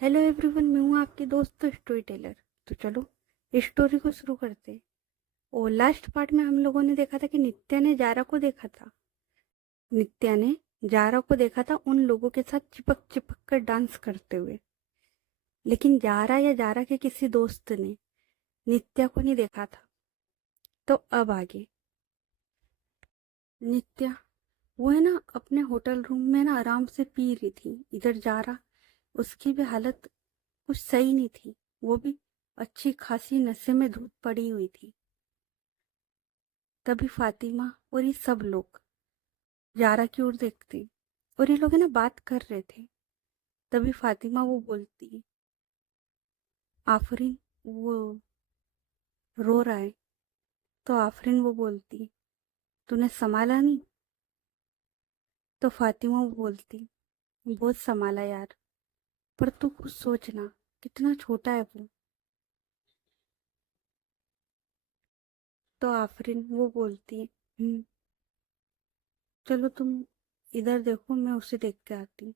Hello everyone, मैं हूँ आपकी दोस्त स्टोरी टेलर। तो चलो इस स्टोरी को शुरू करते हैं। और लास्ट पार्ट में हम लोगों ने देखा था कि नित्या ने जारा को देखा था। नित्या ने जारा को देखा था उन लोगों के साथ चिपक चिपक कर डांस करते हुए। लेकिन जारा या जारा के किसी दोस्त ने नित्या को नहीं देखा था। तो अब आगे नित्या, वो है ना, अपने होटल रूम में ना आराम से पी रही थी। इधर जारा, उसकी भी हालत कुछ सही नहीं थी। वो भी अच्छी खासी नशे में धूत पड़ी हुई थी। तभी फातिमा और ये सब लोग जारा की ओर देखते और ये लोग है ना बात कर रहे थे। तभी फातिमा वो बोलती, आफरीन, वो रो रहा है। तो आफरीन वो बोलती, तूने संभाला नहीं? तो फातिमा वो बोलती, बहुत संभाला यार, पर तू खुद सोचना, कितना छोटा है वो। तो आफरीन वो बोलती, चलो तुम इधर देखो, मैं उसे देख के आती हूँ।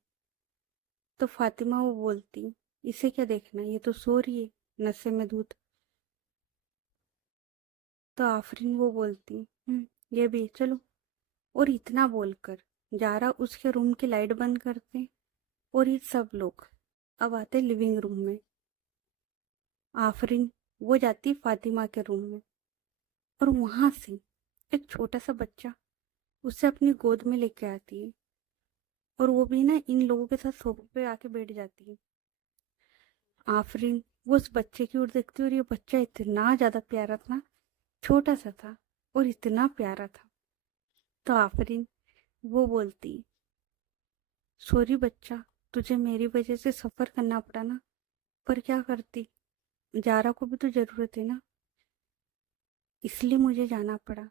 तो फातिमा वो बोलती, इसे क्या देखना, ये तो सो रही है नशे में धुत। तो आफरीन वो बोलती, ये भी चलो। और इतना बोलकर जारा उसके रूम की लाइट बंद करते और ये सब लोग अब आते लिविंग रूम में। आफरीन वो जाती फातिमा के रूम में और वहां से एक छोटा सा बच्चा उसे अपनी गोद में लेके आती है। और वो भी ना इन लोगों के साथ सोफे पे आके बैठ जाती है। आफरीन वो उस बच्चे की ओर देखती है और ये बच्चा इतना ज्यादा प्यारा था, छोटा सा था और इतना प्यारा था। तो आफरीन वो बोलती, सॉरी बच्चा, तुझे मेरी वजह से सफर करना पड़ा ना, पर क्या करती, जारा को भी तो जरूरत है ना, इसलिए मुझे जाना पड़ा।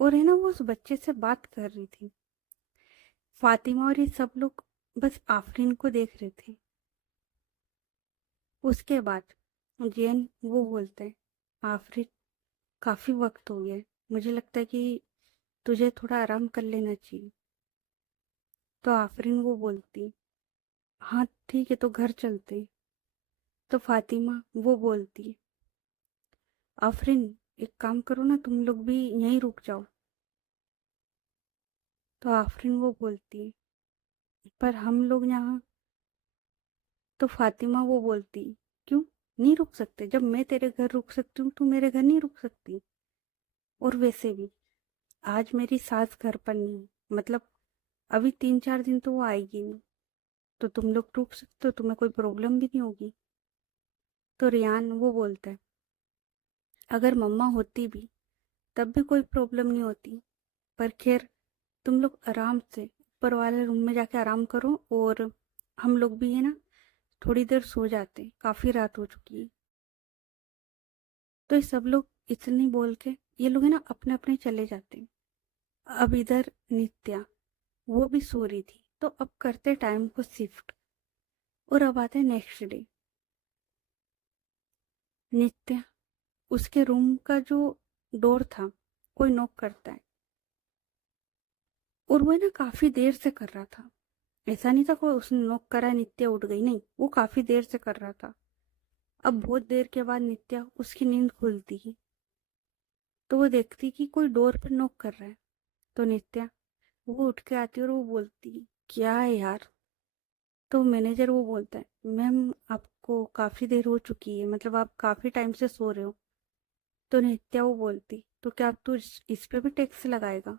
और है ना, वो उस बच्चे से बात कर रही थी। फातिमा और ये सब लोग बस आफरीन को देख रहे थे। उसके बाद जैन वो बोलता है, आफरीन, काफी वक्त हो गया है, मुझे लगता है कि तुझे थोड़ा आराम कर लेना चाहिए। तो आफरीन वो बोलती, हाँ ठीक है, तो घर चलते। तो फातिमा वो बोलती, आफरीन, एक काम करो ना, तुम लोग भी यहीं रुक जाओ। तो आफरीन वो बोलती, पर हम लोग यहाँ। तो फातिमा वो बोलती, क्यों नहीं रुक सकते? जब मैं तेरे घर रुक सकती हूँ, तू मेरे घर नहीं रुक सकती? और वैसे भी आज मेरी सास घर पर नहीं है, मतलब अभी 3-4 दिन तो वो आएगी नहीं, तो तुम लोग रुक सकते हो, तुम्हें कोई प्रॉब्लम भी नहीं होगी। तो रियान वो बोलता है, अगर मम्मा होती भी तब भी कोई प्रॉब्लम नहीं होती, पर खैर, तुम लोग आराम से ऊपर वाले रूम में जाके आराम करो, और हम लोग भी है ना थोड़ी देर सो जाते, काफी रात हो चुकी है। तो ये सब लोग इतनी बोल के ये लोग है ना अपने अपने चले जाते हैं। अब इधर नित्या वो भी सो रही थी, तो अब करते टाइम को शिफ्ट और अब आते नेक्स्ट डे। नित्या, उसके रूम का जो डोर था, कोई नॉक करता है और वो है ना काफी देर से कर रहा था। ऐसा नहीं था कोई उसने नॉक करा, नित्या उठ गई, नहीं, वो काफी देर से कर रहा था। अब बहुत देर के बाद नित्या उसकी नींद खुलती है, तो वो देखती कि कोई डोर पर नॉक कर रहा है। तो नित्या वो उठ के आती है और वो बोलती, क्या है यार? तो मैनेजर वो बोलता है, मैम आपको काफी देर हो चुकी है, मतलब आप काफी टाइम से सो रहे हो। तो नित्या वो बोलती, तो क्या अब तू इस पे भी टैक्स लगाएगा?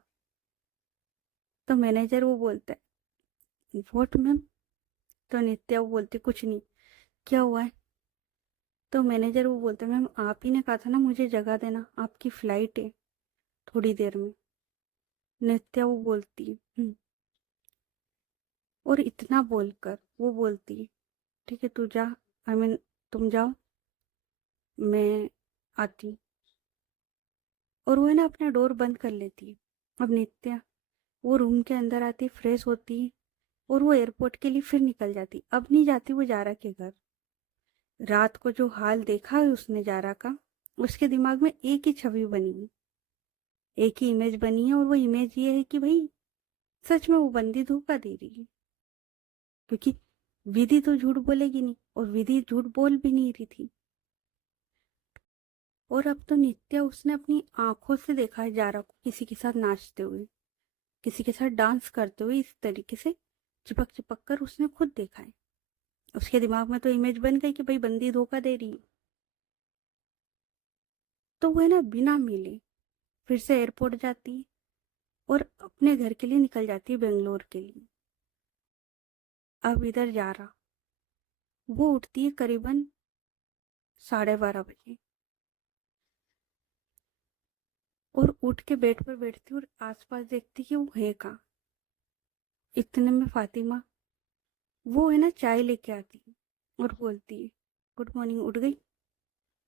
तो मैनेजर वो बोलता है, व्हाट मैम? तो नित्या वो बोलती, कुछ नहीं, क्या हुआ है? तो मैनेजर वो बोलते, मैम आप ही ने कहा था ना मुझे जगह देना, आपकी फ्लाइट है थोड़ी देर में। नित्या वो बोलती, और इतना बोलकर वो बोलती, ठीक है तू जा, आई मीन तुम जाओ, मैं आती। और वो है ना अपना डोर बंद कर लेती है। अब नित्या वो रूम के अंदर आती, फ्रेश होती, और वो एयरपोर्ट के लिए फिर निकल जाती। अब नहीं जाती वो जारा के घर। रात को जो हाल देखा है उसने जारा का, उसके दिमाग में एक ही छवि बनी है, एक ही इमेज बनी है, और वो इमेज ये है कि भाई सच में वो बंदी धोखा दे रही है। क्योंकि विधि तो झूठ बोलेगी नहीं और विधि झूठ बोल भी नहीं रही थी। और अब तो नित्या उसने अपनी आंखों से देखा है जारा को किसी के साथ नाचते हुए, किसी के साथ डांस करते हुए, इस तरीके से चिपक चिपक कर उसने खुद देखा है। उसके दिमाग में तो इमेज बन गई कि भाई बंदी धोखा दे रही है। तो वह ना बिना मिले फिर से एयरपोर्ट जाती है और अपने घर के लिए निकल जाती है, बेंगलोर के लिए। अब इधर जारा, वो उठती है करीबन 12:30 बजे और उठ के बेड पर बैठती है और आसपास देखती कि वो है कहाँ। इतने में फातिमा, वो है ना, चाय लेके आती है और बोलती है, गुड मॉर्निंग, उठ गई?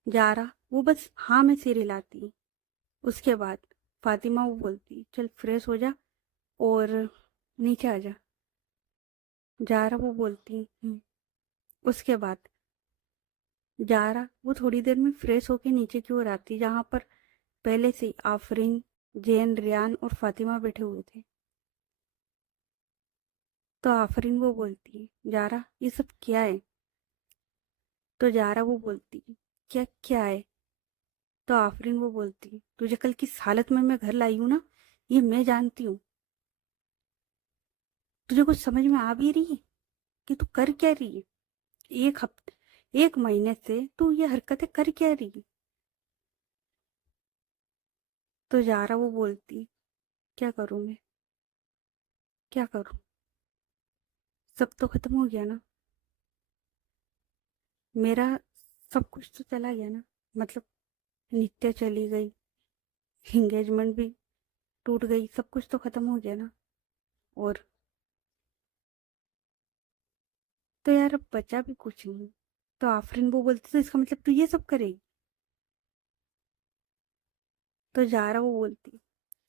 जारा वो बस हाँ में सिर हिलाती है। उसके बाद फातिमा वो बोलती है, चल फ्रेश हो जा और नीचे आ जा। जारा वो बोलती है, उसके बाद जारा वो थोड़ी देर में फ्रेश होके नीचे की ओर आती, जहाँ पर पहले से आफरीन, जैन, रियान और फातिमा बैठे हुए थे। तो आफरीन वो बोलती है, जारा ये सब क्या है? तो जारा वो बोलती है, क्या क्या है? तो आफरीन वो बोलती है, तुझे कल किस हालत में मैं घर लाई हूं ना, ये मैं जानती हूँ। तुझे कुछ समझ में आ भी रही है कि तू कर क्या रही है? 1 हफ्ते, 1 महीने से तू ये हरकतें कर क्या रही है? तो जारा वो बोलती, क्या करूं मैं, क्या करूं? सब तो खत्म हो गया ना, मेरा सब कुछ तो चला गया ना। मतलब नित्या चली गई, एंगेजमेंट भी टूट गई, सब कुछ तो खत्म हो गया ना। और तो यार अब बचा भी कुछ नहीं। तो आफरीन वो बोलती, तो इसका मतलब तू ये सब करेगी? तो जारा वो बोलती,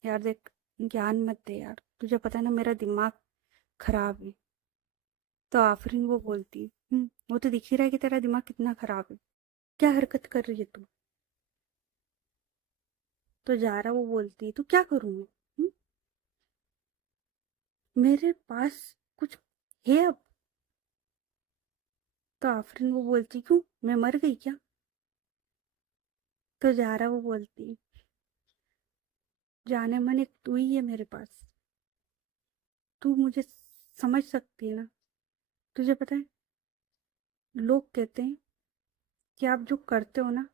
यार देख, ज्ञान मत दे यार, तुझे पता है ना मेरा दिमाग खराब है। तो आफरीन वो बोलती, वो तो दिख ही रहा है कि तेरा दिमाग कितना खराब है, क्या हरकत कर रही है तू? तो जारा वो बोलती, तो क्या करूं मैं? मेरे पास कुछ है अब? तो आफरीन वो बोलती, क्यों, मैं मर गई क्या? तो जारा वो बोलती, जाने मन एक तू ही है मेरे पास, तू मुझे समझ सकती है ना। तुझे पता है, लोग कहते हैं कि आप जो करते हो ना,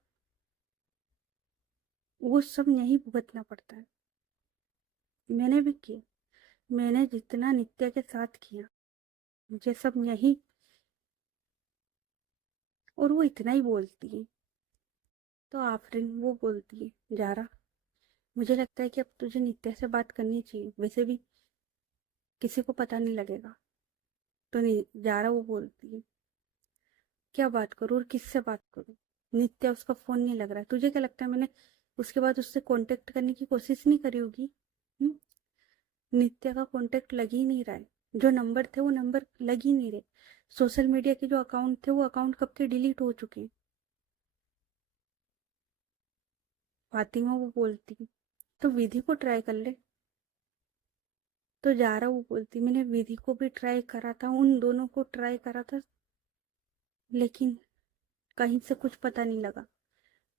वो सब यहीं भुगतना पड़ता है। मैंने भी किया, मैंने जितना नित्या के साथ किया, मुझे सब यही। और वो इतना ही बोलती है। तो आफरीन वो बोलती है, जारा मुझे लगता है कि अब तुझे नित्या से बात करनी चाहिए, वैसे भी किसी को पता नहीं लगेगा। तो नहीं, जारा वो बोलती है, क्या बात करूँ और किससे बात करूँ? नित्या, उसका फोन नहीं लग रहा है। तुझे क्या लगता है मैंने उसके बाद उससे कांटेक्ट करने की कोशिश नहीं करी होगी? हम्म? नित्या का कांटेक्ट लग ही नहीं रहा है, जो नंबर थे वो नंबर लग ही नहीं रहे। सोशल मीडिया के जो अकाउंट थे वो अकाउंट कब के डिलीट हो चुके हैं। फातिमा वो बोलती, तो विधि को ट्राई कर ले। तो जारा वो बोलती, मैंने विधि को भी ट्राई करा था, उन दोनों को ट्राई करा था, लेकिन कहीं से कुछ पता नहीं लगा।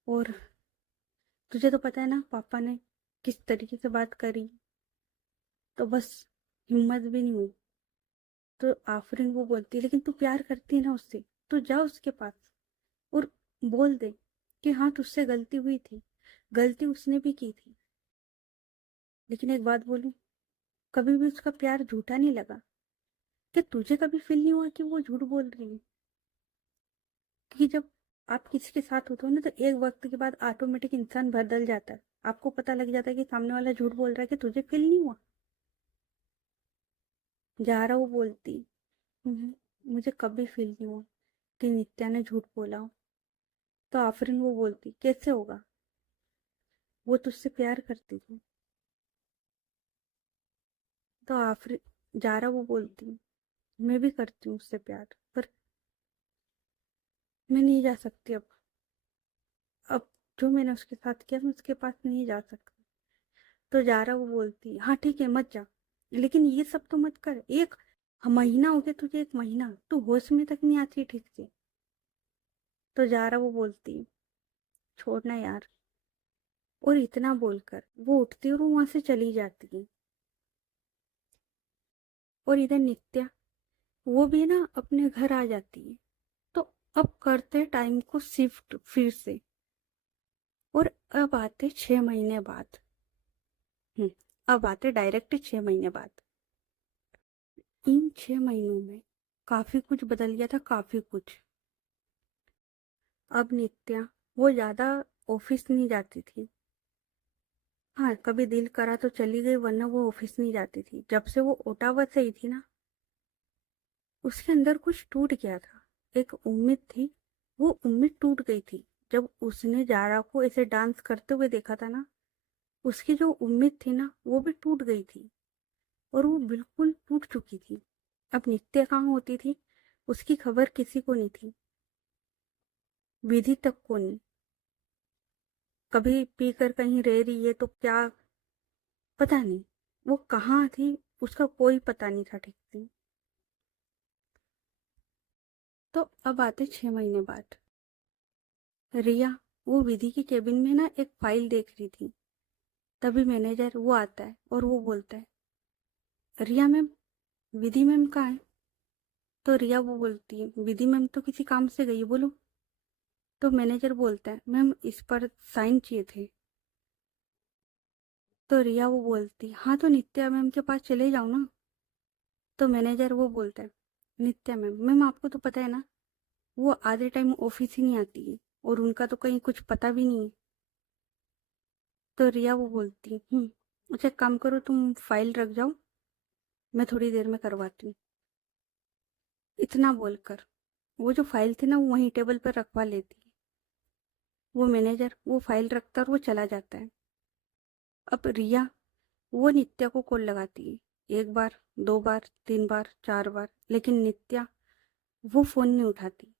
और तुझे तो पता है ना पापा ने किस तरीके से बात करी, तो बस हिम्मत भी नहीं हुई। तो आफरीन वो बोलती है, लेकिन तू प्यार करती है ना उससे, तो जा उसके पास और बोल दे कि हाँ तुझसे गलती हुई थी, गलती उसने भी की थी। लेकिन एक बात बोलूं, कभी भी उसका प्यार झूठा नहीं लगा। कि तुझे कभी फील नहीं हुआ कि वो झूठ बोल रही है? कि जब आप किसी के साथ होते हो ना, तो एक वक्त के बाद ऑटोमेटिक इंसान बदल जाता है, आपको पता लग जाता है कि सामने वाला झूठ बोल रहा है। कि तुझे फील नहीं हुआ? जा रहा वो बोलती, मुझे कभी फील नहीं हुआ कि नित्या ने झूठ बोला हो। तो आफरीन वो बोलती, कैसे होगा, वो तुझसे प्यार करती थी। तो आफरीन, जारा वो बोलती, मैं भी करती हूँ उससे प्यार, पर मैं नहीं जा सकती अब जो मैंने उसके साथ किया मैं उसके पास नहीं जा सकती। तो जारा वो बोलती, हाँ ठीक है मत जा, लेकिन ये सब तो मत कर। एक महीना हो गया तुझे, 1 महीना तू होश में तक नहीं आती ठीक से। तो जारा वो बोलती छोड़ना यार। और इतना बोलकर वो उठती और वहां से चली जाती है। और इधर नित्या वो भी ना अपने घर आ जाती है। तो अब करते टाइम को शिफ्ट फिर से। और अब आते 6 महीने बाद। हम्म, अब आते डायरेक्ट 6 महीने बाद। इन 6 महीनों में काफी कुछ बदल गया था, काफी कुछ। अब नित्या वो ज्यादा ऑफिस नहीं जाती थी। हाँ, कभी दिल करा तो चली गई, वरना वो ऑफिस नहीं जाती थी। जब से वो ओटावा से आई थी ना, उसके अंदर कुछ टूट गया था। एक उम्मीद थी, वो उम्मीद टूट गई थी। जब उसने जारा को ऐसे डांस करते हुए देखा था ना, उसकी जो उम्मीद थी ना वो भी टूट गई थी। और वो बिल्कुल टूट चुकी थी। अब नित्य कहाँ होती थी, उसकी खबर किसी को नहीं थी, विधि तक को नहीं। कभी पीकर कहीं रह रही है तो क्या, पता नहीं वो कहाँ थी, उसका कोई पता नहीं था ठीक से। तो अब आते 6 महीने बाद। रिया वो विधि की केबिन में ना एक फाइल देख रही थी। तभी मैनेजर वो आता है और वो बोलता है, रिया मैम, विधि मैम कहाँ है? तो रिया वो बोलती है, विधि मैम तो किसी काम से गई है, बोलो। तो मैनेजर बोलता है, मैम इस पर साइन चाहिए थे। तो रिया वो बोलती, हाँ तो नित्या मैम के पास चले जाओ ना। तो मैनेजर वो बोलता है, नित्या मैम, मैम आपको तो पता है ना, वो आधे टाइम ऑफिस ही नहीं आती है और उनका तो कहीं कुछ पता भी नहीं है। तो रिया वो बोलती, अच्छा एक काम करो, तुम फाइल रख जाओ, मैं थोड़ी देर में करवाती हूँ। इतना बोलकर वो जो फाइल थी ना वो वहीं टेबल पर रखवा लेती है। वो मैनेजर वो फाइल रखता और वो चला जाता है। अब रिया वो नित्या को कॉल लगाती है, 1 बार, 2 बार, 3 बार, 4 बार, लेकिन नित्या वो फोन नहीं उठाती।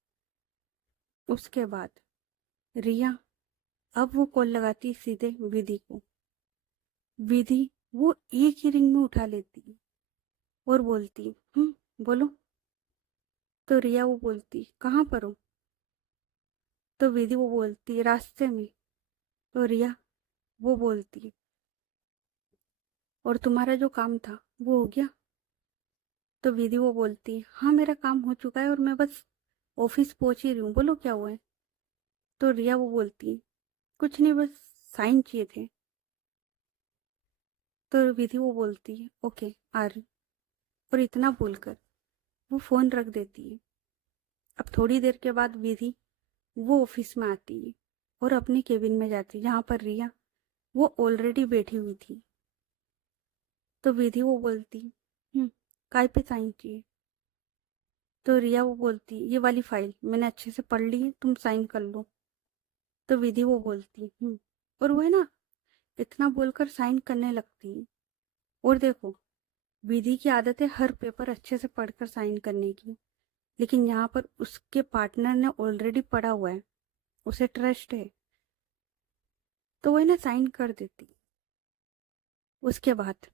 उसके बाद रिया अब वो कॉल लगाती है सीधे विधि को। विधि वो एक ही रिंग में उठा लेती है और बोलती, बोलो। तो रिया वो बोलती, कहाँ पर हो? तो विधि वो बोलती, रास्ते में। तो रिया वो बोलती, और तुम्हारा जो काम था वो हो गया? तो विधि वो बोलती, हाँ मेरा काम हो चुका है और मैं बस ऑफिस पहुंच ही रही हूँ, बोलो क्या हुआ है? तो रिया वो बोलती, कुछ नहीं, बस साइन चाहिए थे। तो विधि वो बोलती है, ओके आ रही। और इतना बोलकर वो फोन रख देती है। अब थोड़ी देर के बाद विधि वो ऑफिस में आती है और अपने केबिन में जाती है, जहाँ पर रिया वो ऑलरेडी बैठी हुई थी। तो विधि वो बोलती, काय पे साइन चाहिए? तो रिया वो बोलती, ये वाली फाइल मैंने अच्छे से पढ़ ली है, तुम साइन कर लो। तो विधि वो बोलती, और वो है ना, इतना बोलकर साइन करने लगती है। और देखो, विधि की आदत है हर पेपर अच्छे से पढ़कर साइन करने की। लेकिन यहाँ पर उसके पार्टनर ने ऑलरेडी पढ़ा हुआ है, उसे ट्रस्ट है, तो वो है ना साइन कर देती। उसके बाद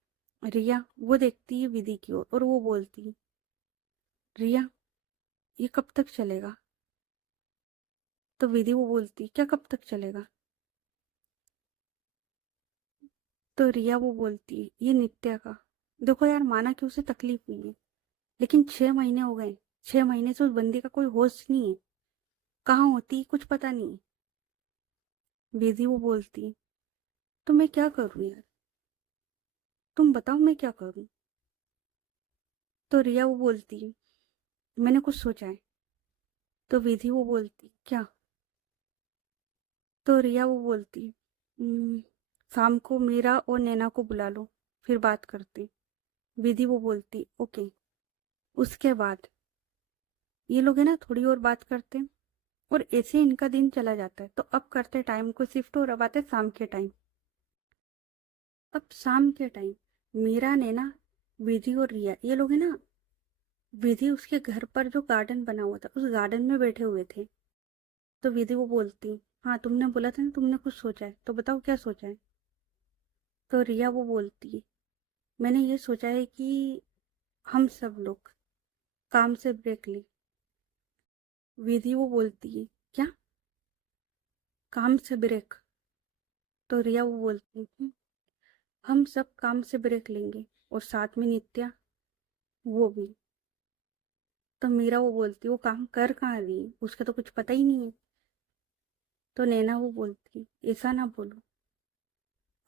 रिया वो देखती है विधि की ओर और वो बोलती, रिया ये कब तक चलेगा? तो विधि वो बोलती, क्या कब तक चलेगा? तो रिया वो बोलती, ये नित्या का, देखो यार, माना कि उसे तकलीफ हुई है, लेकिन 6 महीने हो गए। 6 महीने से उस बंदी का कोई होश नहीं है, कहाँ होती कुछ पता नहीं। विधि वो बोलती, तो मैं क्या करूं यार, तुम बताओ मैं क्या करूं? तो रिया वो बोलती, मैंने कुछ सोचा है। तो विधि वो बोलती, क्या? तो रिया वो बोलती, "हम्म, शाम को मीरा और नैना को बुला लो, फिर बात करते।" विधि वो बोलती, ओके। उसके बाद ये लोग है ना थोड़ी और बात करते हैं और ऐसे ही इनका दिन चला जाता है। तो अब करते टाइम को शिफ्ट और अब आते शाम के टाइम। अब शाम के टाइम मीरा, नैना, विधि और रिया ये लोग है ना, विधि उसके घर पर जो गार्डन बना हुआ था उस गार्डन में बैठे हुए थे। तो विधि वो बोलती, हाँ तुमने बोला था ना तुमने कुछ सोचा है, तो बताओ क्या सोचा है? तो रिया वो बोलती, मैंने ये सोचा है कि हम सब लोग काम से ब्रेक ली। विधि वो बोलती है, क्या? काम से ब्रेक? तो रिया वो बोलती है, हम सब काम से ब्रेक लेंगे और साथ में नित्या वो भी। तो मीरा वो बोलती, वो काम कर कहाँ रही है, उसका तो कुछ पता ही नहीं है। तो नैना वो बोलती, ऐसा ना बोलो,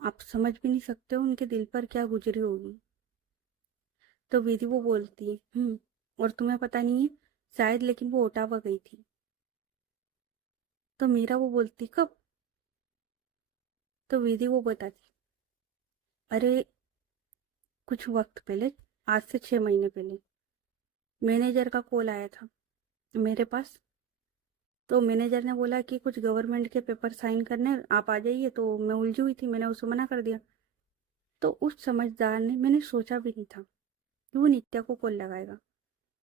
आप समझ भी नहीं सकते हो उनके दिल पर क्या गुजरी होगी। तो विधि वो बोलती है, और तुम्हें पता नहीं है शायद, लेकिन वो ओटावा गई थी। तो मीरा वो बोलती, कब? तो विधि वो बताती, अरे कुछ वक्त पहले, आज से 6 महीने पहले मैनेजर का कॉल आया था मेरे पास। तो मैनेजर ने बोला कि कुछ गवर्नमेंट के पेपर साइन करने आप आ जाइए। तो मैं उलझी हुई थी, मैंने उसे मना कर दिया। तो उस समझदार ने, मैंने सोचा भी नहीं था कि वो नित्या को कॉल लगाएगा।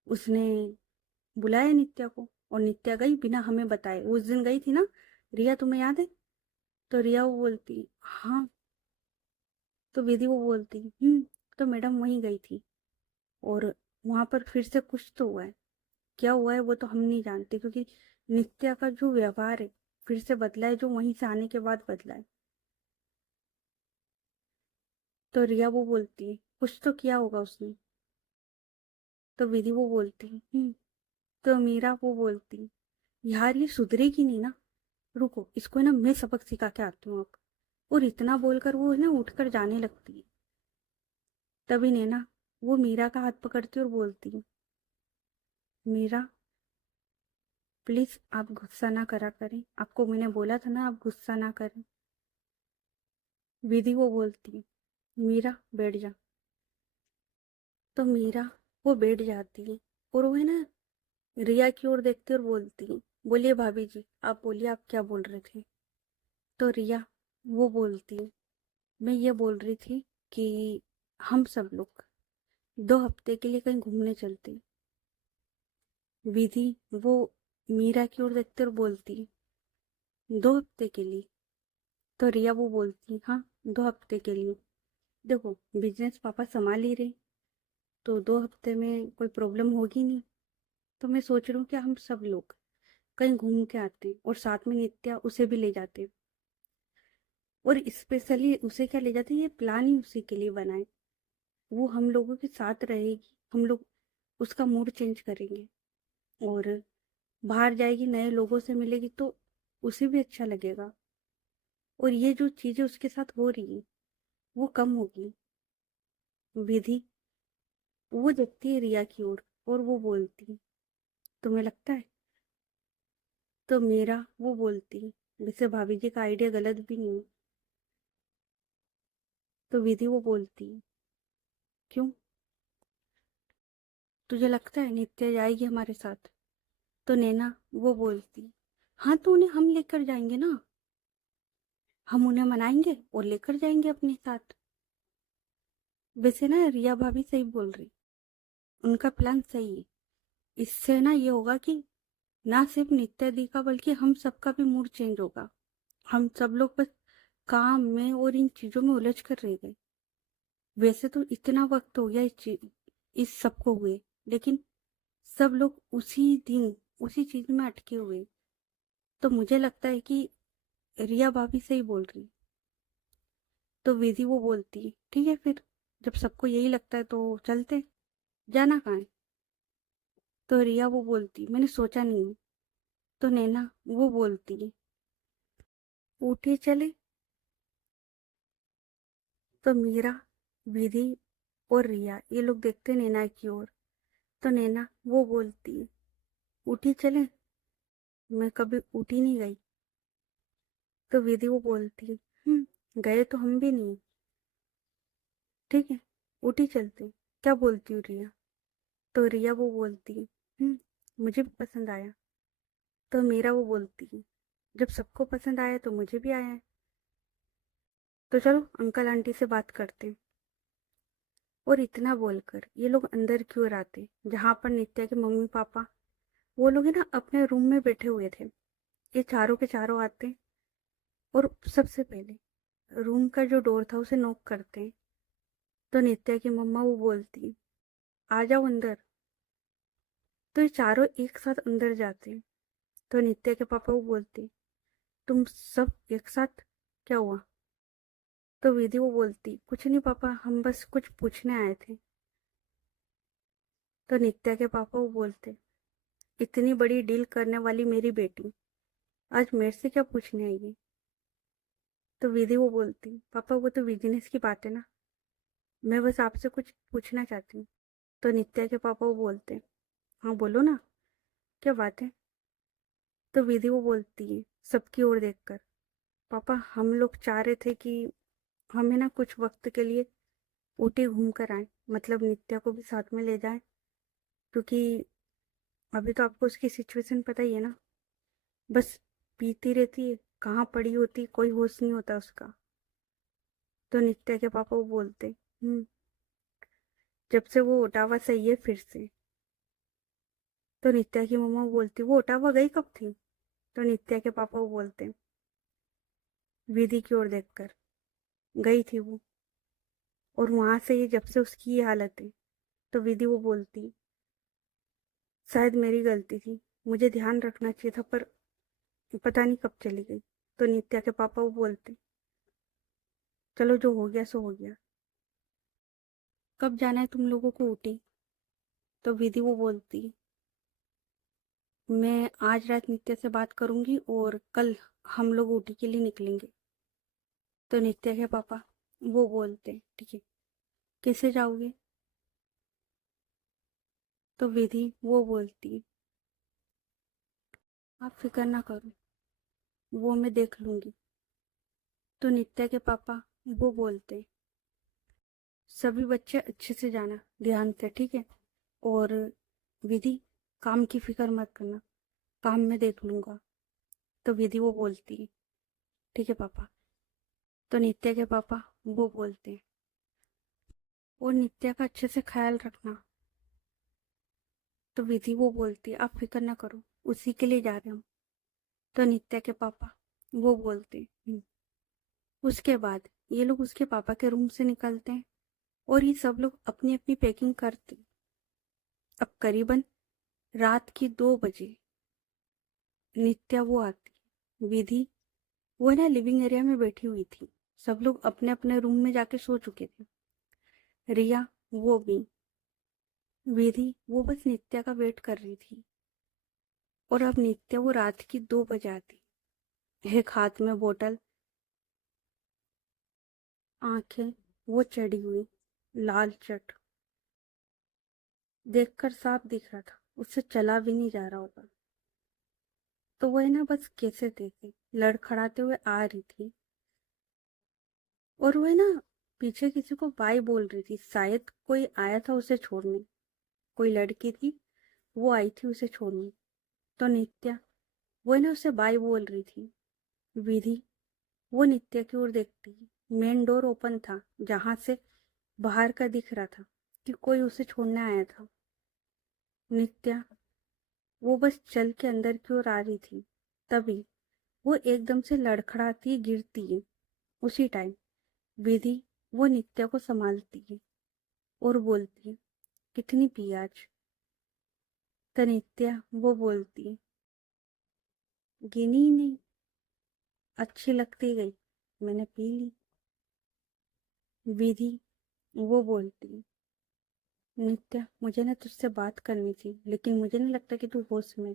उसने बुलाया नित्या को और नित्या गई बिना हमें बताए। उस दिन गई थी ना रिया, तुम्हें याद है? तो रिया वो बोलती, हाँ। तो विधि वो बोलती, तो मैडम वहीं गई थी और वहां पर फिर से कुछ तो हुआ है। क्या हुआ है वो तो हम नहीं जानते, क्योंकि नित्या का जो व्यवहार है फिर से बदला है, जो वहीं से आने के बाद बदला है। तो रिया वो बोलती है, कुछ तो किया होगा उसने। तो विधि वो बोलती, तो मीरा वो बोलती, यार ये सुधरेगी नहीं ना, रुको इसको ना मैं सबक सिखा के आती हूँ अब। और इतना बोलकर वो ना उठकर जाने लगती है। तभी नैना वो मीरा का हाथ पकड़ती और बोलती, मीरा प्लीज आप गुस्सा ना करा करें, आपको मैंने बोला था ना आप गुस्सा ना करें। विधि वो बोलती, मीरा बैठ जा। तो मीरा वो बैठ जाती है और वो है ना रिया की ओर देखती और बोलती, बोलिए भाभी जी, आप बोलिए, आप क्या बोल रहे थे? तो रिया वो बोलती, मैं ये बोल रही थी कि हम सब लोग 2 हफ्ते के लिए कहीं घूमने चलते। विधि वो मीरा की ओर देखते और बोलती, 2 हफ्ते के लिए? तो रिया वो बोलती, हाँ 2 हफ्ते के लिए। देखो बिजनेस पापा संभाल ही रहे, तो 2 हफ्ते में कोई प्रॉब्लम होगी नहीं। तो मैं सोच रही हूँ कि हम सब लोग कहीं घूम के आते और साथ में नित्या उसे भी ले जाते। और स्पेशली उसे क्या ले जाते, ये प्लान ही उसी के लिए बनाए। वो हम लोगों के साथ रहेगी, हम लोग उसका मूड चेंज करेंगे और बाहर जाएगी, नए लोगों से मिलेगी तो उसे भी अच्छा लगेगा। और ये जो चीजें उसके साथ हो रही है वो कम होगी। विधि वो देखती है रिया की ओर और वो बोलती, तुम्हें लगता है? तो मीरा वो बोलती, वैसे भाभी जी का आइडिया गलत भी नहीं है। तो विधि वो बोलती, क्यों? तुझे लगता है नित्या जाएगी हमारे साथ? तो नैना वो बोलती, हाँ तो उन्हें हम लेकर जाएंगे ना, हम उन्हें मनाएंगे और लेकर जाएंगे अपने साथ। वैसे ना रिया भाभी सही बोल रही, उनका प्लान सही है। इससे ना ये होगा कि ना सिर्फ नित्या दी का बल्कि हम सबका भी मूड चेंज होगा। हम सब लोग बस काम में और इन चीजों में उलझ कर रह गए। वैसे तो इतना वक्त हो गया इस सब को हुए, लेकिन सब लोग उसी दिन उसी चीज में अटके हुए। तो मुझे लगता है कि रिया भाभी सही बोल रही। तो विधि वो बोलती, ठीक है फिर, जब सबको यही लगता है तो चलते, जाना कहाँ है? तो रिया वो बोलती, मैंने सोचा नहीं है। तो नैना वो बोलती, उठिए चले। तो मीरा, विधि और रिया ये लोग देखते नैना की ओर। तो नैना वो बोलती, उठी चले, मैं कभी उठी नहीं गई। तो विधि वो बोलती, गए तो हम भी नहीं। ठीक है, उठी चलते, क्या बोलती हूँ रिया? तो रिया वो बोलती, मुझे भी पसंद आया। तो मीरा वो बोलती, जब सबको पसंद आया तो मुझे भी आया है। तो चलो अंकल आंटी से बात करते हैं। और इतना बोलकर ये लोग अंदर की ओर आते, जहाँ पर नित्या के मम्मी पापा वो लोग है ना अपने रूम में बैठे हुए थे। ये चारों के चारों आते और सबसे पहले रूम का जो डोर था उसे नॉक करते हैं। तो नित्या की मम्मा वो बोलती, आ जाओ अंदर। तो ये चारों एक साथ अंदर जाते हैं। तो नित्या के पापा वो बोलते, तुम सब एक साथ, क्या हुआ? तो विधि वो बोलती, कुछ नहीं पापा, हम बस कुछ पूछने आए थे। तो नित्या के पापा वो बोलते, इतनी बड़ी डील करने वाली मेरी बेटी आज मेरे से क्या पूछने आएगी? तो विधि वो बोलती, पापा वो तो बिजनेस की बात है ना, मैं बस आपसे कुछ पूछना चाहती हूँ। तो नित्या के पापा वो बोलते, हाँ बोलो ना, क्या बात है? तो विधि वो बोलती है सबकी ओर देखकर, पापा हम लोग चाह रहे थे कि हमें ना कुछ वक्त के लिए ऊटी घूम कर आए, मतलब नित्या को भी साथ में ले जाए, क्योंकि अभी तो आपको उसकी सिचुएशन पता ही है ना, बस पीती रहती है, कहाँ पड़ी होती कोई होश नहीं होता उसका। तो नित्या के पापा वो बोलते, जब से वो ओटावा सही है फिर से। तो नित्या की मम्मा वो बोलती, वो ओटावा गई कब थी? तो नित्या के पापा वो बोलते विधि की ओर देखकर, गई थी वो, और वहां से ये जब से उसकी ये हालत है। तो विधि वो बोलती, शायद मेरी गलती थी, मुझे ध्यान रखना चाहिए था, पर पता नहीं कब चली गई। तो नित्या के पापा वो बोलते, चलो जो हो गया सो हो गया, कब जाना है तुम लोगों को ऊटी? तो विधि वो बोलती, मैं आज रात नित्या से बात करूंगी और कल हम लोग ऊटी के लिए निकलेंगे। तो नित्या के पापा वो बोलते, ठीक है, कैसे जाओगे? तो विधि वो बोलती, आप फिक्र ना करो, वो मैं देख लूंगी। तो नित्या के पापा वो बोलते, सभी बच्चे अच्छे से जाना, ध्यान से, ठीक है? और विधि, काम की फिक्र मत करना, काम मैं देख लूंगा। तो विधि वो बोलती, ठीक है पापा। तो नित्या के पापा वो बोलते, और नित्या का अच्छे से ख्याल रखना। तो विधि वो बोलती, आप फिक्र ना करो, उसी के लिए जा रहे हम। तो नित्या के पापा वो बोलते, उसके बाद ये लोग उसके पापा के रूम से निकलते हैं और ये सब लोग अपनी अपनी पैकिंग करते। अब करीबन रात की 2 बजे नित्या वो आती, विधि वो ना लिविंग एरिया में बैठी हुई थी, सब लोग अपने अपने रूम में जाके सो चुके थे, रिया वो भी। विधि वो बस नित्या का वेट कर रही थी, और अब नित्या वो रात की 2 बजे आती, एक हाथ में बोतल, आंखें वो चढ़ी हुई, लाल चट, देखकर साफ दिख रहा था उससे चला भी नहीं जा रहा होगा। तो वह ना बस कैसे तैसे लड़खड़ाते हुए आ रही थी, और वह ना पीछे किसी को बाय बोल रही थी, शायद कोई आया था उसे छोड़ने, कोई लड़की थी वो आई थी उसे छोड़ने। तो नित्या वो ना उसे बाय बोल रही थी। विधि वो नित्या की ओर देखती, मेन डोर ओपन था जहां से बाहर का दिख रहा था कि कोई उसे छोड़ने आया था। नित्या वो बस चल के अंदर की ओर आ रही थी, तभी वो एकदम से लड़खड़ाती गिरती है। उसी टाइम विधि वो नित्या को संभालती है और बोलती है, कितनी पी आज? तो नित्या वो बोलती है, गिनी ही नहीं, अच्छी लगती गई, मैंने पी ली। विधि वो बोलती है, नित्या मुझे ना तुझसे बात करनी थी, लेकिन मुझे नहीं लगता कि तू होश में।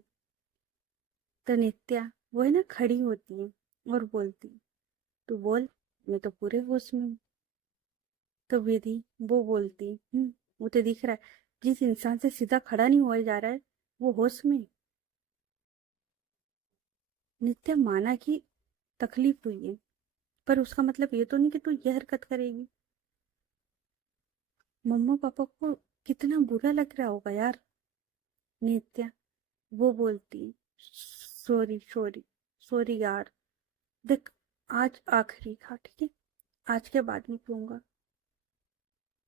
तो नित्या वो है ना खड़ी होती है और बोलती, तू बोल, मैं तो पूरे होश में हूँ। तो विधि वो बोलती, वो तो दिख रहा है, जिस इंसान से सीधा खड़ा नहीं हुआ जा रहा है वो होश में है। नित्या माना कि तकलीफ हुई है, पर उसका मतलब ये तो नहीं कि तू ये हरकत करेगी। मम्मा पापा को कितना बुरा लग रहा होगा यार। नित्या वो बोलती, सॉरी सॉरी सॉरी यार, देख आज आखिरी था, ठीक है, आज के बाद नहीं पीऊंगा।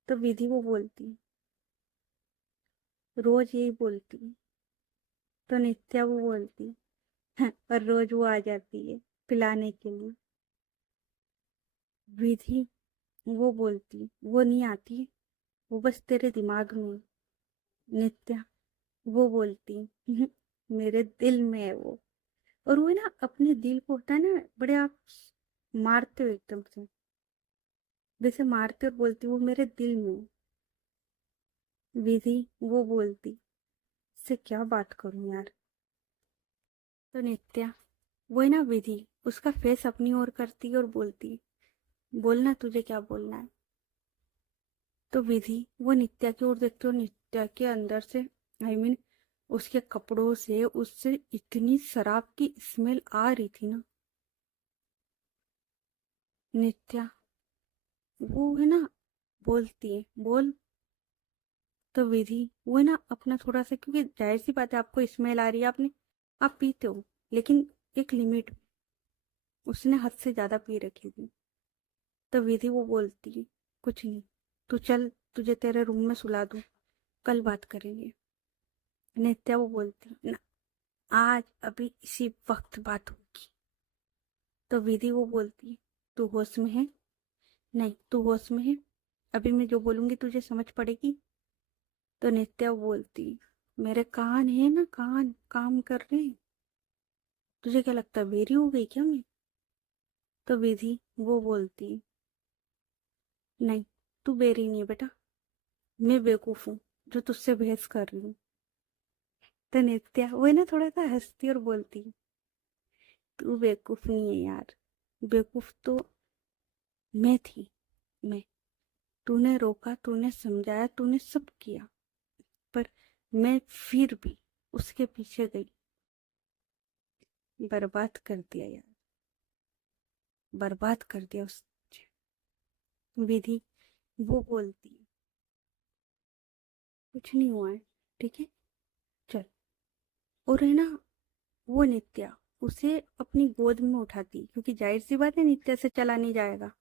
तो विधि वो बोलती, रोज यही बोलती। तो नित्या वो बोलती, और रोज वो आ जाती है पिलाने के लिए। विधि वो बोलती, वो नहीं आती, वो बस तेरे दिमाग में है। नित्या वो बोलती मेरे दिल में है वो। और वो है ना अपने दिल को होता है ना बड़े आप मारते हो एकदम से, वैसे मारते और बोलती वो मेरे दिल में है। विधि वो बोलती इससे क्या बात करूं यार। तो नित्या वो है ना विधि उसका फेस अपनी ओर करती और बोलती बोलना तुझे क्या बोलना है। तो विधि वो नित्या की ओर देखती और नित्या के अंदर से उसके कपड़ों से उससे इतनी शराब की स्मेल आ रही थी ना। नित्या वो है ना बोलती है बोल। तो विधि वो है ना अपना थोड़ा सा क्योंकि जाहिर सी बात है आपको स्मेल आ रही है आपने आप पीते हो लेकिन एक लिमिट में, उसने हद से ज्यादा पी रखी थी। तो विधि वो बोलती कुछ नहीं तू चल तुझे तेरे रूम में सुला दूं कल बात करेंगे। नित्या वो बोलती ना आज अभी इसी वक्त बात होगी। तो विधि वो बोलती तू होश में है। नहीं तू होश में है अभी मैं जो बोलूंगी तुझे समझ पड़ेगी। तो नित्या वो बोलती मेरे कान है ना कान काम कर रहे हैं। तुझे क्या लगता है बेरी हो गई क्या मैं। तो विधि वो बोलती नहीं तू बेरी नहीं है बेटा मैं बेवकूफ हूँ जो तुझसे बहस कर रही हूँ। तो नित्या वो है ना थोड़ा सा हंसती और बोलती तू बेवकूफ नहीं है यार बेवकूफ तो मैं थी मैं। तूने रोका तूने समझाया तूने सब किया पर मैं फिर भी उसके पीछे गई बर्बाद कर दिया यार बर्बाद कर दिया उस। विधि वो बोलती कुछ नहीं हुआ है ठीक है चल। और है ना वो नित्या उसे अपनी गोद में उठाती क्योंकि जाहिर सी बात है नित्या से चला नहीं जाएगा।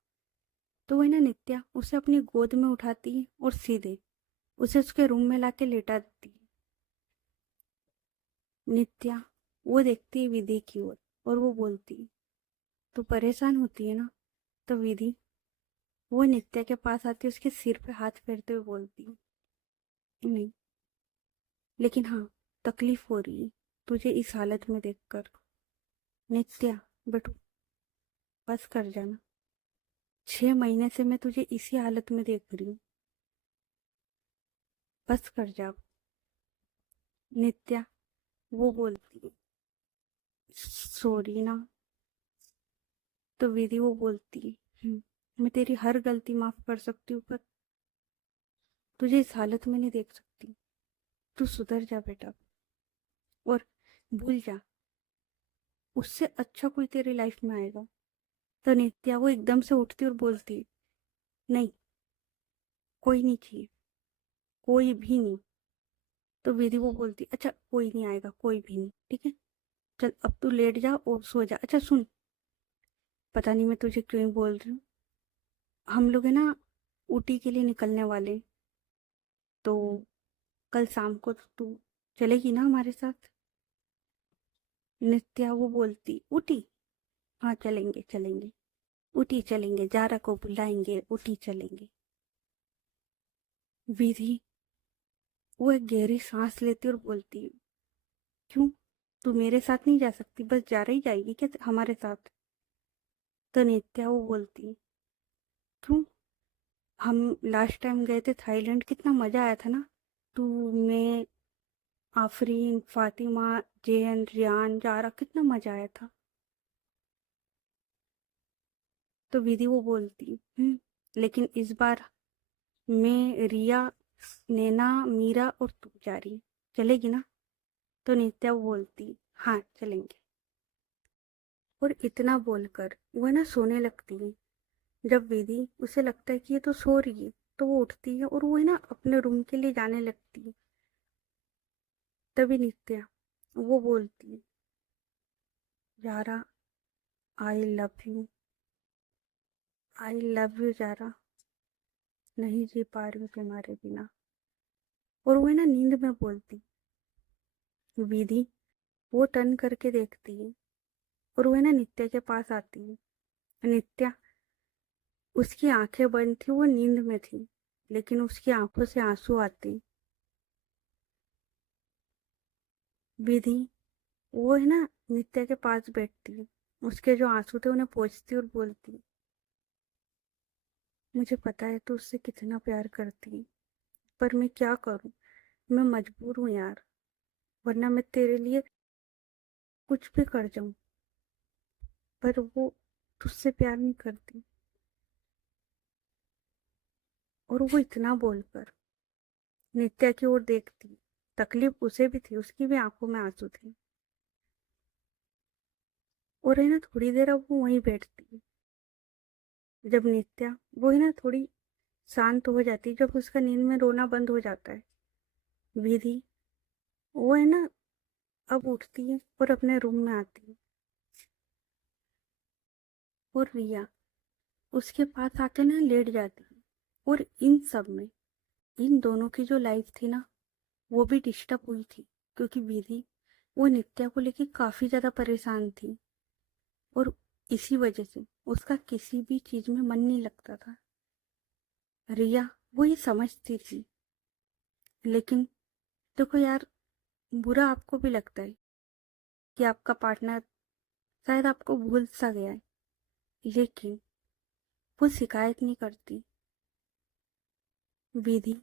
तो वह ना नित्या उसे अपनी गोद में उठाती और सीधे उसे उसके रूम में लाके लेटा देती। नित्या वो देखती है विधि की ओर और वो बोलती तू परेशान होती है ना। तो विधि वो नित्या के पास आती उसके सिर पे हाथ फेरते हुए बोलती नहीं लेकिन हाँ तकलीफ हो रही है तुझे इस हालत में देखकर। नित्या बेटू बस कर जाना 6 महीने से मैं तुझे इसी हालत में देख रही हूँ बस कर जा। नित्या वो बोलती सॉरी ना। तो विधि वो बोलती मैं तेरी हर गलती माफ कर सकती हूँ पर तुझे इस हालत में नहीं देख सकती। तू सुधर जा बेटा और भूल जा उससे अच्छा कोई तेरी लाइफ में आएगा। तो नित्या वो एकदम से उठती और बोलती नहीं कोई नहीं चाहिए कोई भी नहीं। तो विधि वो बोलती अच्छा कोई नहीं आएगा कोई भी नहीं ठीक है चल अब तू लेट जा और सो जा। अच्छा सुन पता नहीं मैं तुझे क्यों बोल रही हूँ हम लोग है ना ऊटी के लिए निकलने वाले हैं, तो कल शाम को तू चलेगी ना हमारे साथ। नित्या वो बोलती ऊटी हाँ चलेंगे चलेंगे ऊटी चलेंगे जारा को बुलाएंगे ऊटी चलेंगे। विधि वो एक गहरी सांस लेती और बोलती क्यों तू मेरे साथ नहीं जा सकती बस जा रही जाएगी क्या हमारे साथ। तो नित्या वो बोलती क्यों हम लास्ट टाइम गए थे थाईलैंड कितना मजा आया था ना तू मैं आफरीन फातिमा जैन रियान जारा कितना मजा आया था। तो विधि वो बोलती लेकिन इस बार मैं रिया नैना मीरा और तू जा रही चलेगी ना। तो नित्या वो बोलती हाँ चलेंगे। और इतना बोलकर वो ना सोने लगती है। जब विधि उसे लगता है कि ये तो सो रही है तो वो उठती है और वो है ना अपने रूम के लिए जाने लगती है। तभी नित्या वो बोलती है यारा I love you I love you जारा नहीं जी पा रही हूँ तुम्हारे बिना। और वो है ना नींद में बोलती विधि वो टर्न करके देखती है और वो है ना नित्या के पास आती है। नित्या उसकी आंखें बंद थी वो नींद में थी लेकिन उसकी आंखों से आंसू आते विधि वो है ना नित्या के पास बैठती, उसके जो आंसू थे उन्हें पोंछती और बोलती, मुझे पता है तू उससे कितना प्यार करती है, पर मैं क्या करूं, मैं मजबूर हूं यार, वरना मैं तेरे लिए कुछ भी कर जाऊं। पर वो तुझसे प्यार नहीं करती। और वो इतना बोलकर नित्या की ओर देखती। तकलीफ उसे भी थी, उसकी भी आंखों में आंसू थे। और है ना थोड़ी देर अब वो वहीं बैठती। जब नित्या वो है ना थोड़ी शांत हो जाती, जब उसका नींद में रोना बंद हो जाता है, विधि वो है ना अब उठती है और अपने रूम में आती है। और रिया उसके पास आके ना लेट जाती है। और इन सब में इन दोनों की जो लाइफ थी ना, वो भी डिस्टर्ब हुई थी, क्योंकि विधि वो नित्या को लेके काफी ज्यादा परेशान थी। और इसी वजह से उसका किसी भी चीज में मन नहीं लगता था। रिया वो ये समझती थी, लेकिन देखो यार, बुरा आपको भी लगता है कि आपका पार्टनर शायद आपको भूल सा गया है, लेकिन वो शिकायत नहीं करती। विधि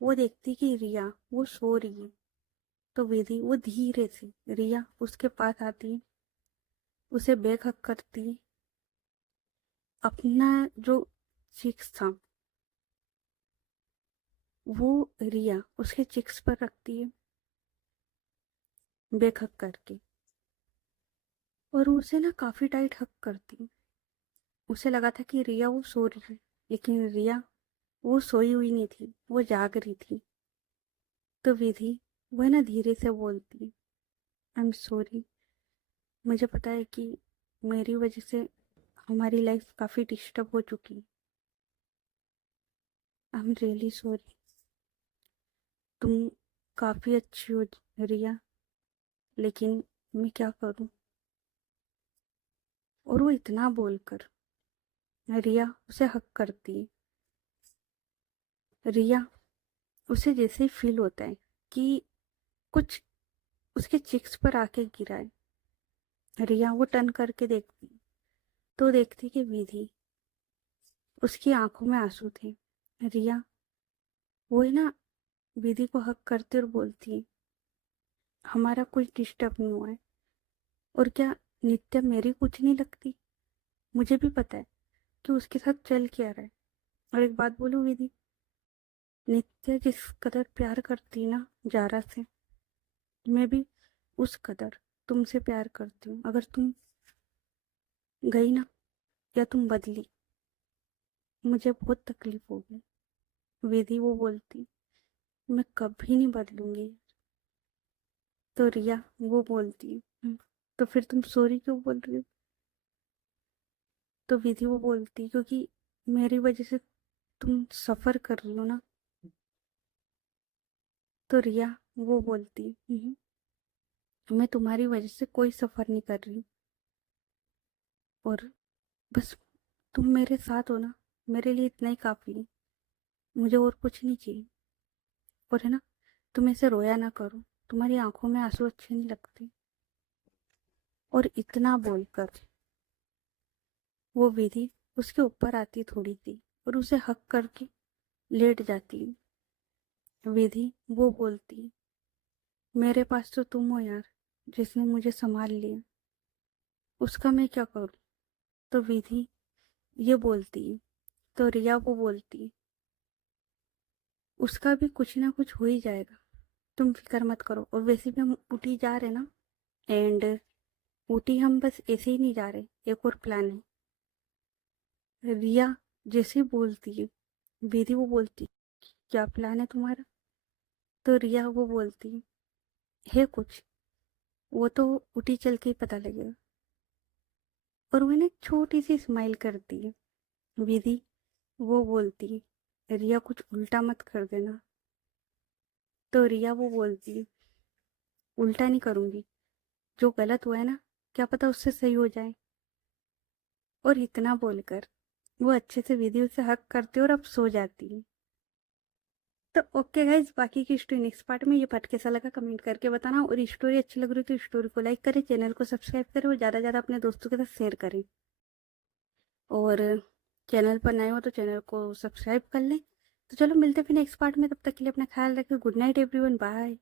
वो देखती कि रिया वो सो रही है, तो विधि वो धीरे से रिया उसके पास आती, उसे बेखक करती, अपना जो चिक्स था वो रिया उसके चिक्स पर रखती है बेखक करके, और उसे ना काफी टाइट हक करती। उसे लगा था कि रिया वो सो रही है, लेकिन रिया वो सोई हुई नहीं थी, वो जाग रही थी। तो विधि वह ना धीरे से बोलती, आई एम सॉरी, मुझे पता है कि मेरी वजह से हमारी लाइफ काफी डिस्टर्ब हो चुकी, आई एम रियली सॉरी। तुम काफी अच्छी हो रिया, लेकिन मैं क्या करूं। और वो इतना बोलकर रिया उसे हक करती। रिया उसे जैसे ही फील होता है कि कुछ उसके चिक्स पर आके गिरा है, रिया वो टर्न करके देखती, तो देखती कि विधि उसकी आंखों में आंसू थे। रिया वो है ना विधि को हक करती और बोलती, हमारा कुछ डिस्टर्ब नहीं हुआ है। और क्या नित्या मेरी कुछ नहीं लगती? मुझे भी पता है कि उसके साथ चल क्या रहा है। और एक बात बोलूं विधि, नित्या जिस कदर प्यार करती ना जारा से, मैं भी उस कदर तुमसे प्यार करती हूँ। अगर तुम गई ना, या तुम बदली, मुझे बहुत तकलीफ होगी। विधि वो बोलती, मैं कभी नहीं बदलूंगी। तो रिया वो बोलती, तो फिर तुम सॉरी क्यों बोल रही हो?" तो विधि वो बोलती, क्योंकि मेरी वजह से तुम सफर कर रही हो ना। तो रिया वो बोलती, मैं तुम्हारी वजह से कोई सफर नहीं कर रही, और बस तुम मेरे साथ हो ना, मेरे लिए इतना ही काफी है। मुझे और कुछ नहीं चाहिए। और है ना, तुम ऐसे रोया ना करो, तुम्हारी आंखों में आंसू अच्छे नहीं लगते। और इतना बोलकर वो विधि उसके ऊपर आती थोड़ी सी, और उसे हक करके लेट जाती। विधि वो बोलती, मेरे पास तो तुम हो यार, जिसने मुझे संभाल लिया, उसका मैं क्या करूं। तो विधि ये बोलती, तो रिया वो बोलती, उसका भी कुछ ना कुछ हो ही जाएगा, तुम फिक्र मत करो। और वैसे भी हम ऊटी जा रहे ना, एंड ऊटी हम बस ऐसे ही नहीं जा रहे, एक और प्लान है। रिया जैसे ही बोलती है, विधि वो बोलती, क्या प्लान है तुम्हारा? तो रिया वो बोलती है कुछ, वो तो ऊटी चल के ही पता लगेगा। और वो ना एक छोटी सी स्माइल करती है। विधि वो बोलती, रिया कुछ उल्टा मत कर देना। तो रिया वो बोलती, उल्टा नहीं करूंगी, जो गलत हुआ है ना, क्या पता उससे सही हो जाए। और इतना बोलकर वो अच्छे से विधि उसे हक करती और अब सो जाती है। तो ओके गाइज, बाकी की स्टोरी नेक्स्ट पार्ट में। ये पार्ट कैसा लगा कमेंट करके बताना, और स्टोरी अच्छी लग रही तो स्टोरी को लाइक करें, चैनल को सब्सक्राइब करें और ज़्यादा से ज़्यादा अपने दोस्तों के साथ शेयर करें। और चैनल पर नए हो तो चैनल को सब्सक्राइब कर लें। तो चलो मिलते हैं फिर नेक्स्ट पार्ट में, तब तक के लिए अपना ख्याल रखें। Good night everyone, bye.